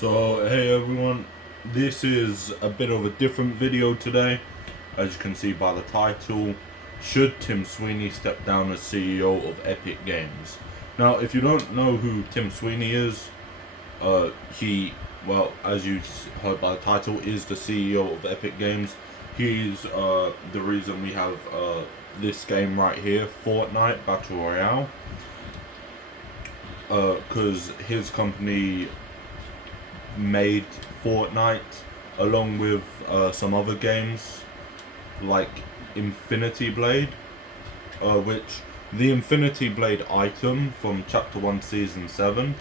So hey everyone, this is a bit of a different video today. As you can see by the title, should Tim Sweeney step down as CEO of Epic Games? Now if you don't know who Tim Sweeney is, as you heard by the title, is the CEO of Epic Games. He's the reason we have this game right here, Fortnite Battle Royale, because his company made Fortnite along with some other games like Infinity Blade, which the Infinity Blade item from Chapter 1 Season 7,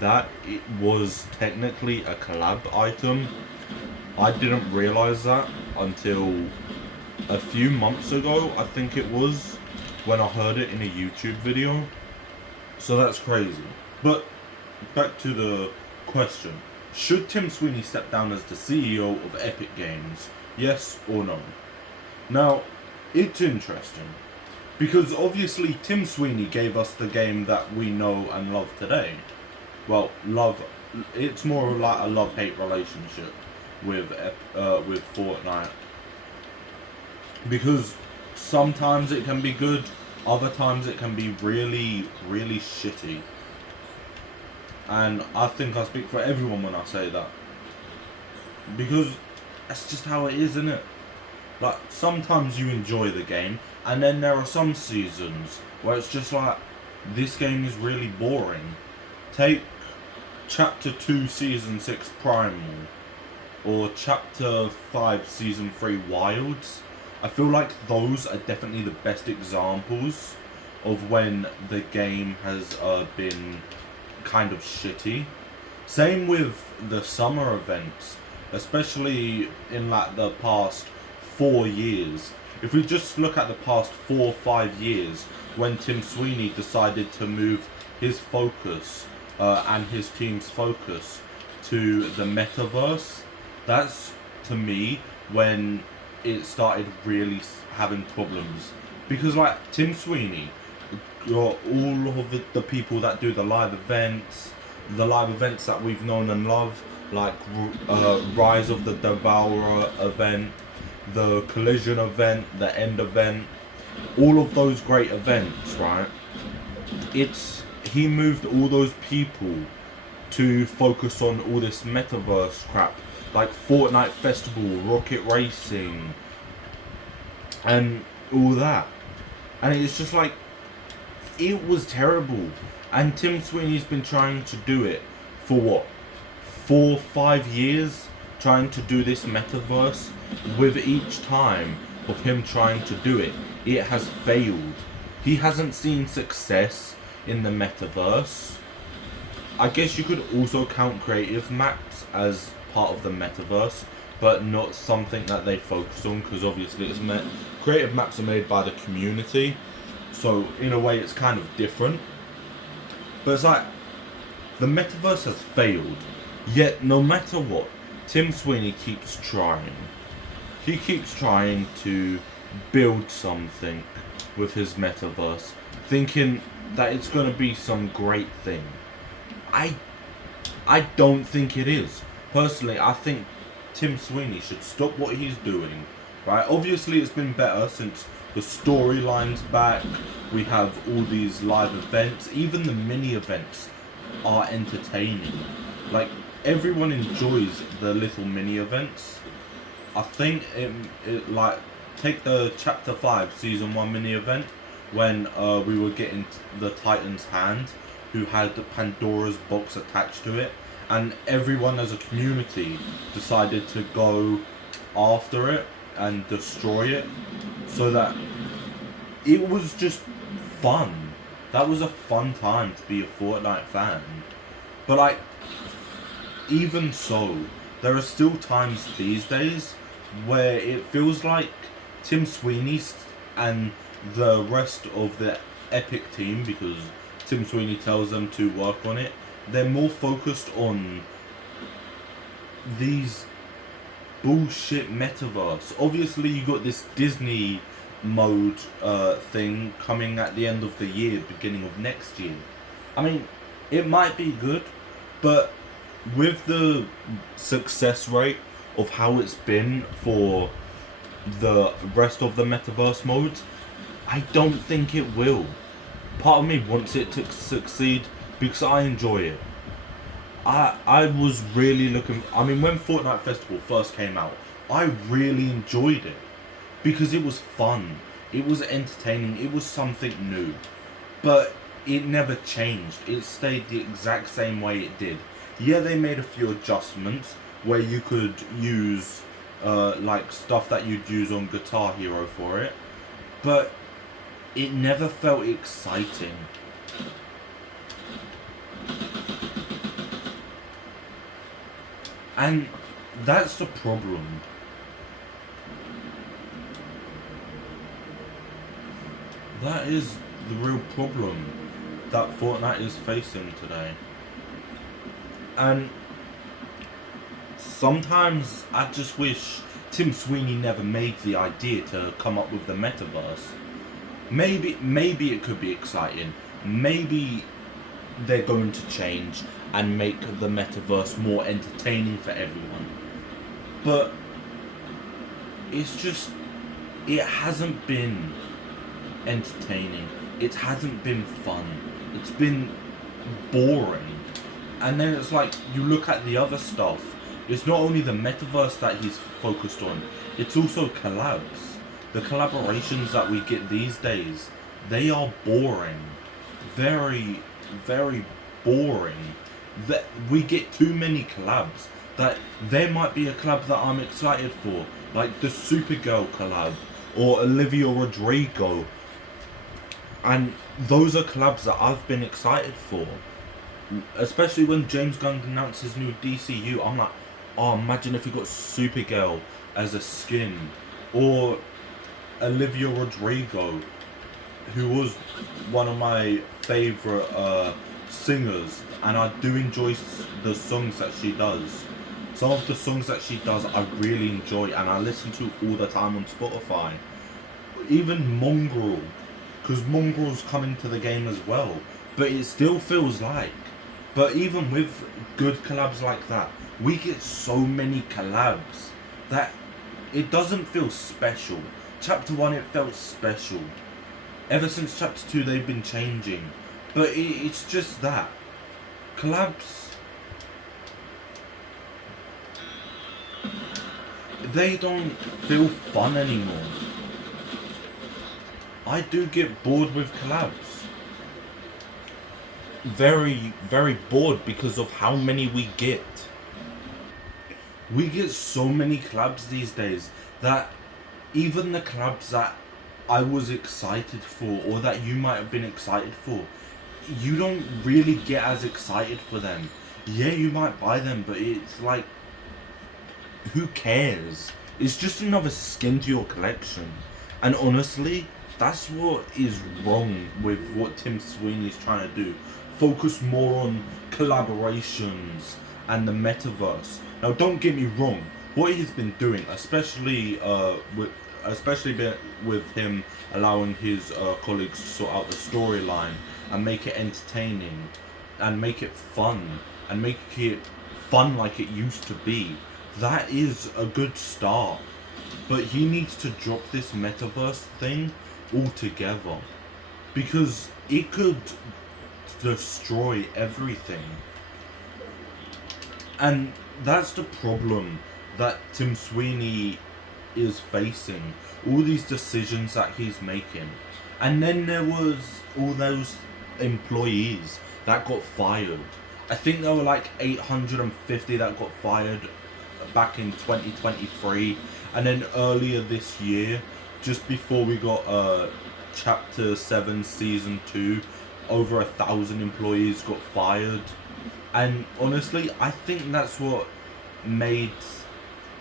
that it was technically a collab item. I didn't realize that until a few months ago, I think it was, when I heard it in a YouTube video. So that's crazy. But back to the question. Should Tim Sweeney step down as the CEO of Epic Games? Yes or no? Now, it's interesting, because obviously Tim Sweeney gave us the game that we know and love today. Well, it's more like a love-hate relationship with Fortnite. Because sometimes it can be good, other times it can be really, really shitty. And I think I speak for everyone when I say that. Because that's just how it is, isn't it? Like, sometimes you enjoy the game, and then there are some seasons where it's just like, this game is really boring. Take Chapter 2 Season 6 Primal, or Chapter 5 Season 3 Wilds. I feel like those are definitely the best examples of when the game has been kind of shitty. Same with the summer events, especially in like the past 4 years. If we just look at the past 4 or 5 years, when Tim Sweeney decided to move his focus and his team's focus to the metaverse, that's, to me, when it started really having problems. Because like Tim Sweeney, all of the people that do the live events that we've known and loved, like Rise of the Devourer event, the Collision event, the End event, all of those great events, right? He moved all those people to focus on all this metaverse crap, like Fortnite Festival, Rocket Racing, and all that. And it's just like, it was terrible. And Tim Sweeney's been trying to do it for what, 4 or 5 years, trying to do this metaverse. With each time of him trying to do it, it has failed. He hasn't seen success in the metaverse. I guess you could also count creative maps as part of the metaverse, but not something that they focus on, because obviously creative maps are made by the community, so in a way it's kind of different. But it's like, the metaverse has failed, yet no matter what, Tim Sweeney keeps trying. He keeps trying to build something with his metaverse, thinking that it's going to be some great thing. I don't think it is. Personally, I think Tim Sweeney should stop what he's doing. Right? Obviously, it's been better since the storyline's back. We have all these live events. Even the mini events are entertaining. Like, everyone enjoys the little mini events. I think it like, take the Chapter 5 Season 1 mini event, when we were getting the Titan's hand, who had Pandora's box attached to it, and everyone as a community decided to go after it and destroy it, so that it was just fun. That was a fun time to be a Fortnite fan. But like, even so, there are still times these days where it feels like Tim Sweeney and the rest of the Epic team, because Tim Sweeney tells them to work on it, they're more focused on these bullshit metaverse. Obviously you got this Disney mode thing coming at the end of the year, beginning of next year. I mean, it might be good, but with the success rate of how it's been for the rest of the metaverse modes, I don't think it will. Part of me wants it to succeed because I enjoy it. I was really looking. I mean, when Fortnite Festival first came out, I really enjoyed it because it was fun, it was entertaining, it was something new. But it never changed. It stayed the exact same way it did. Yeah, they made a few adjustments where you could use like stuff that you'd use on Guitar Hero for it, but it never felt exciting. And that's the problem. That is the real problem that Fortnite is facing today. And sometimes I just wish Tim Sweeney never made the idea to come up with the metaverse. Maybe it could be exciting. Maybe they're going to change and make the metaverse more entertaining for everyone. But it's just, it hasn't been entertaining. It hasn't been fun. It's been boring. And then it's like, you look at the other stuff. It's not only the metaverse that he's focused on, it's also collabs. The collaborations that we get these days, they are boring. Very, very boring. That we get too many collabs. That there might be a collab that I'm excited for, like the Supergirl collab or Olivia Rodrigo, and those are collabs that I've been excited for. Especially when James Gunn announced his new DCU, I'm like, oh, imagine if we got Supergirl as a skin, or Olivia Rodrigo, who was one of my favourite singers, and I do enjoy the songs that she does. Some of the songs that she does I really enjoy and I listen to all the time on Spotify. Even Mongrel, because Mongrel's coming to the game as well, but it still feels like. But even with good collabs like that, we get so many collabs that it doesn't feel special. Chapter 1 it felt special. Ever since Chapter 2 they've been changing. But it's just that. Collabs, they don't feel fun anymore. I do get bored with collabs. Very, very bored because of how many we get. We get so many collabs these days that even the collabs that I was excited for, or that you might have been excited for, you don't really get as excited for them. Yeah, you might buy them, but it's like, who cares? It's just another skin to your collection. And honestly, that's what is wrong with what Tim Sweeney's trying to do. Focus more on collaborations and the metaverse. Now, don't get me wrong. What he's been doing, especially with him allowing his colleagues to sort out the storyline and make it entertaining and make it fun and make it fun like it used to be, that is a good start. But he needs to drop this metaverse thing altogether, because it could destroy everything. And that's the problem that Tim Sweeney is facing. All these decisions that he's making. And then there was all those employees that got fired. I think there were like 850 that got fired back in 2023. And then earlier this year, just before we got Chapter 7 Season 2, over 1,000 employees got fired. And honestly, I think that's what made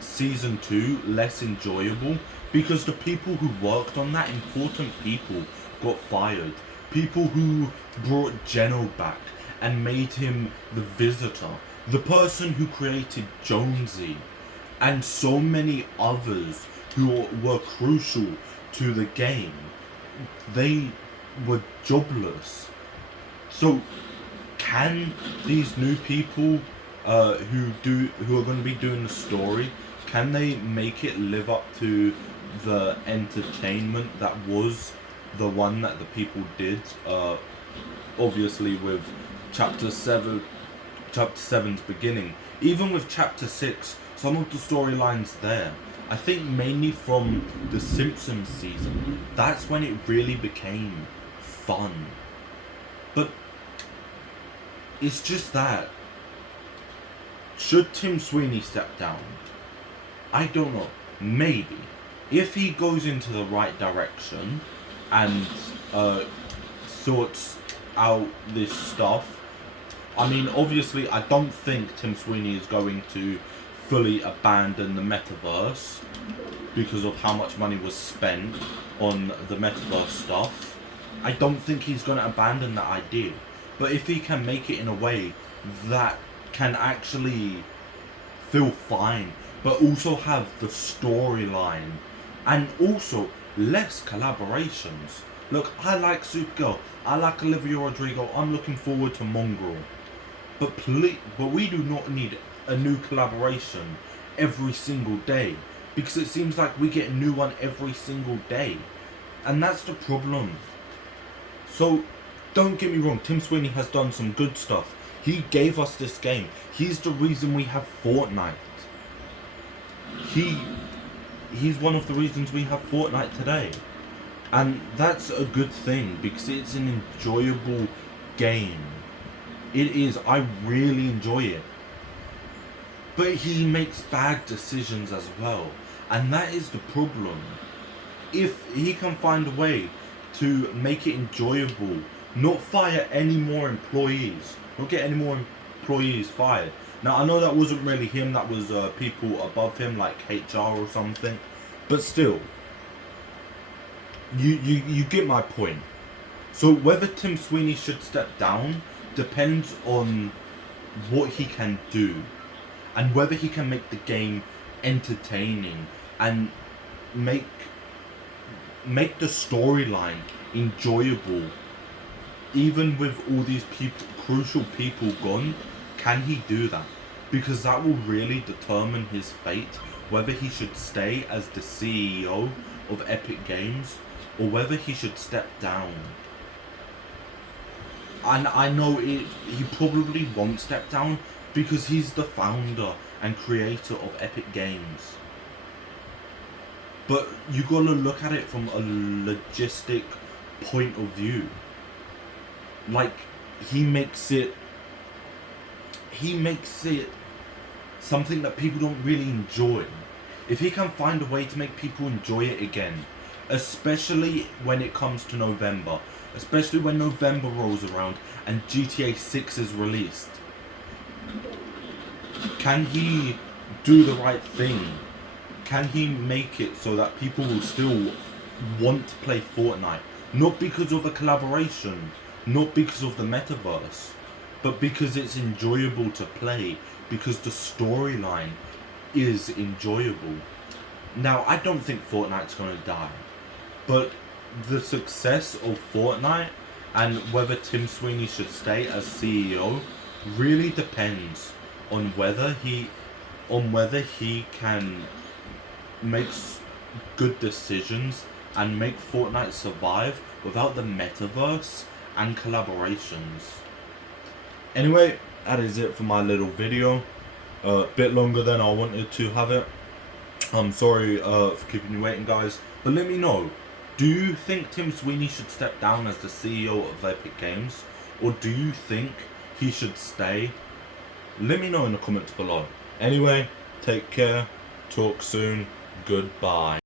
Season 2 less enjoyable, because the people who worked on that, important people, got fired. People who brought Geno back and made him the Visitor, the person who created Jonesy, and so many others who were crucial to the game, they were jobless. So can these new people who are going to be doing the story, can they make it live up to the entertainment that was the one that the people did? Obviously with chapter 7's beginning, even with chapter 6, some of the storylines there, I think mainly from the Simpsons season, that's when it really became fun. But it's just that, should Tim Sweeney step down? I don't know. Maybe. If he goes into the right direction and sorts out this stuff. I mean, obviously, I don't think Tim Sweeney is going to fully abandon the metaverse because of how much money was spent on the metaverse stuff. I don't think he's going to abandon that idea. But if he can make it in a way that can actually feel fine, but also have the storyline, and also less collaborations. Look, I like Supergirl, I like Olivia Rodrigo, I'm looking forward to Mongrel. But we do not need a new collaboration every single day, because it seems like we get a new one every single day. And that's the problem. So, don't get me wrong, Tim Sweeney has done some good stuff. He gave us this game. He's the reason we have Fortnite. He's one of the reasons we have Fortnite today. And that's a good thing, because it's an enjoyable game. It is. I really enjoy it. But he makes bad decisions as well. And that is the problem. If he can find a way to make it enjoyable, not fire any more employees, not get any more employees fired. Now, I know that wasn't really him, that was people above him, like HR or something. But still, you get my point. So whether Tim Sweeney should step down depends on what he can do, and whether he can make the game entertaining and make the storyline enjoyable. Even with all these crucial people gone, can he do that? Because that will really determine his fate, whether he should stay as the CEO of Epic Games or whether he should step down. And I know he probably won't step down because he's the founder and creator of Epic Games. But you gotta look at it from a logistic point of view. Like, he makes it something that people don't really enjoy. If he can find a way to make people enjoy it again, especially when it comes to November, especially when November rolls around and GTA 6 is released, can he do the right thing? Can he make it so that people will still want to play Fortnite? Not because of a collaboration, not because of the metaverse, but because it's enjoyable to play, because the storyline is enjoyable. Now, I don't think Fortnite's going to die, but the success of Fortnite and whether Tim Sweeney should stay as CEO really depends on whether he can make good decisions and make Fortnite survive without the metaverse and collaborations. Anyway, that is it for my little video. A bit longer than I wanted to have it. I'm sorry for keeping you waiting, guys. But let me know, do you think Tim Sweeney should step down as the CEO of Epic Games? Or do you think he should stay? Let me know in the comments below. Anyway, take care. Talk soon. Goodbye.